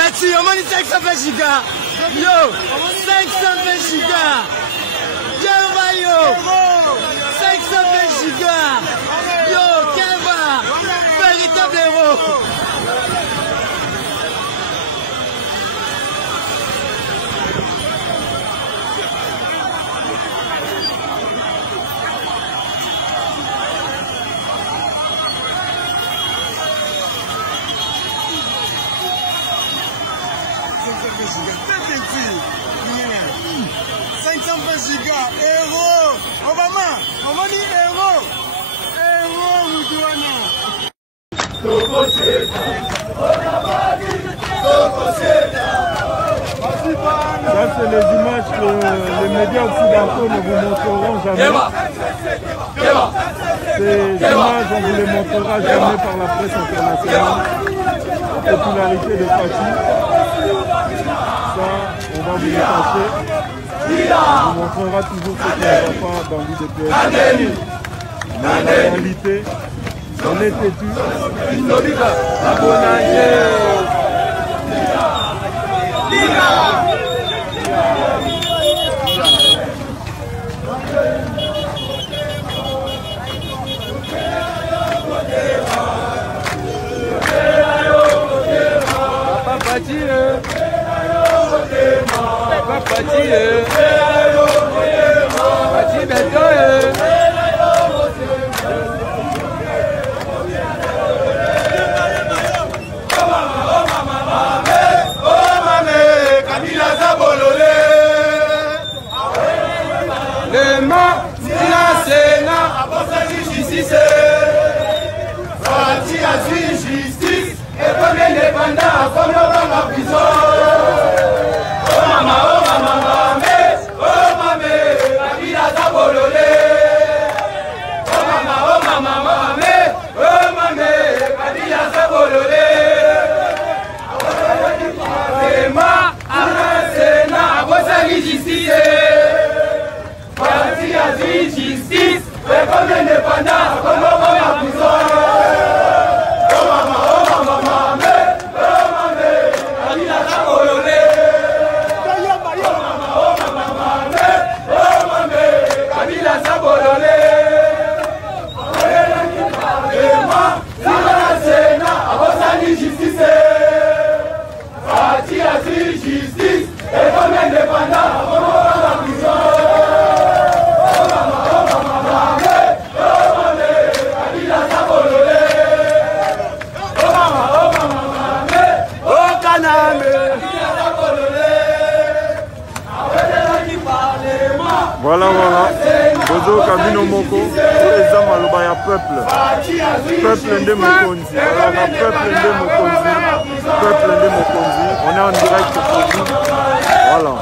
Petit, on m'a dit 520 gigas. Yo, 520 gigas. Keva, yo. 520 gigas. Yo, Keva. Véritable héros. Giga, héros, Obama, on va dire héros, héros, Moudouana. Ça, c'est les images que les médias occidentaux ne vous montreront jamais. Ces images, on ne vous les montrera jamais par la presse internationale. La popularité de Fatih, ça, on va vous les cacher. On vous montrera toujours ce qui ne va pas dans l'UDPS. Mais la réalité, on est têtu. Justice et comme indépendant, comme dans la prison. Oh maman, la vie a sabololé. Oh maman, la vie a sabololé. Justice, parti à justice, et comme indépendant, comme dans la prison. Justice et comme indépendant, comme dans la prison. Voilà, Bozo Kabino Moko, les hommes à l'Obaya peuple de Mokonzi. Alors, peuple de Mokonzi, on est en direct pour vous. Voilà.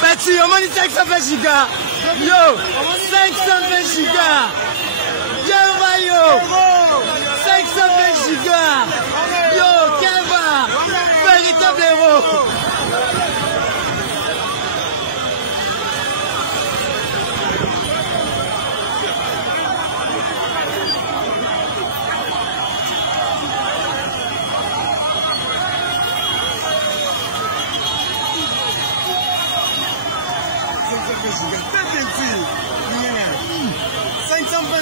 Petit, on m'a dit 520 gigas. Yo, 520 gigas. Quel yo, 520 gigas. Yo, quel va, véritable héros.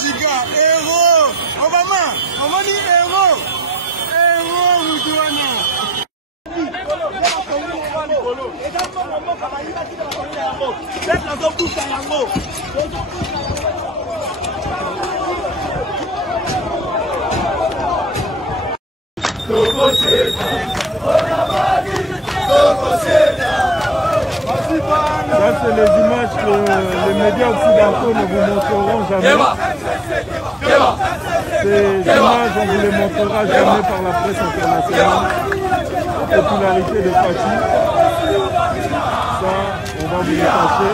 Giga, héros, Obama, on va dire héros, Moudouana. Ça, c'est les images que les médias occidentaux ne vous montreront jamais. Ces images, on ne vous les montrera jamais par la presse internationale. La popularité de Fatih, ça, on va vous le cacher.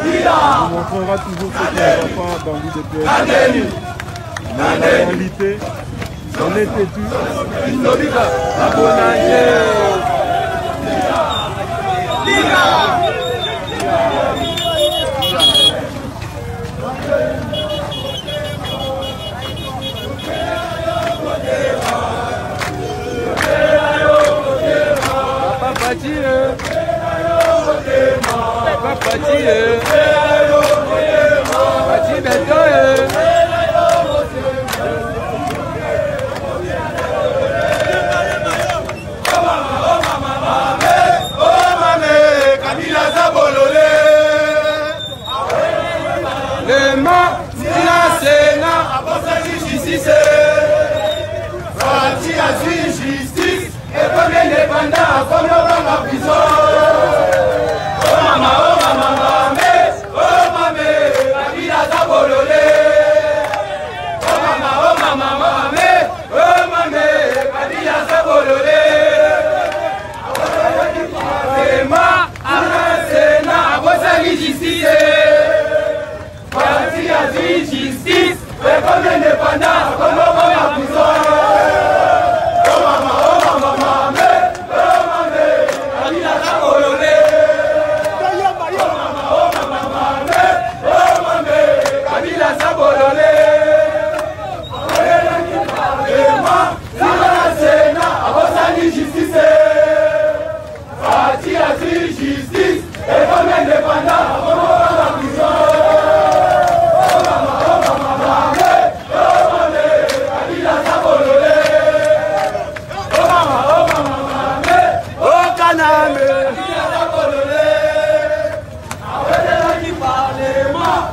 On vous montrera toujours ce qui ne va pas dans l'UDPS. Mais la réalité, on est têtu.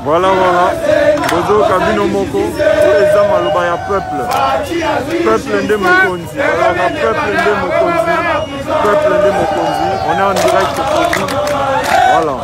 Voilà, Bozo Kabino Moko, les hommes à l'Obaya peuple. Peuple de Mokonzi. Alors, peuple de Mokonzi. Peuple de Mokonzi. On est en direct pour vous. Voilà.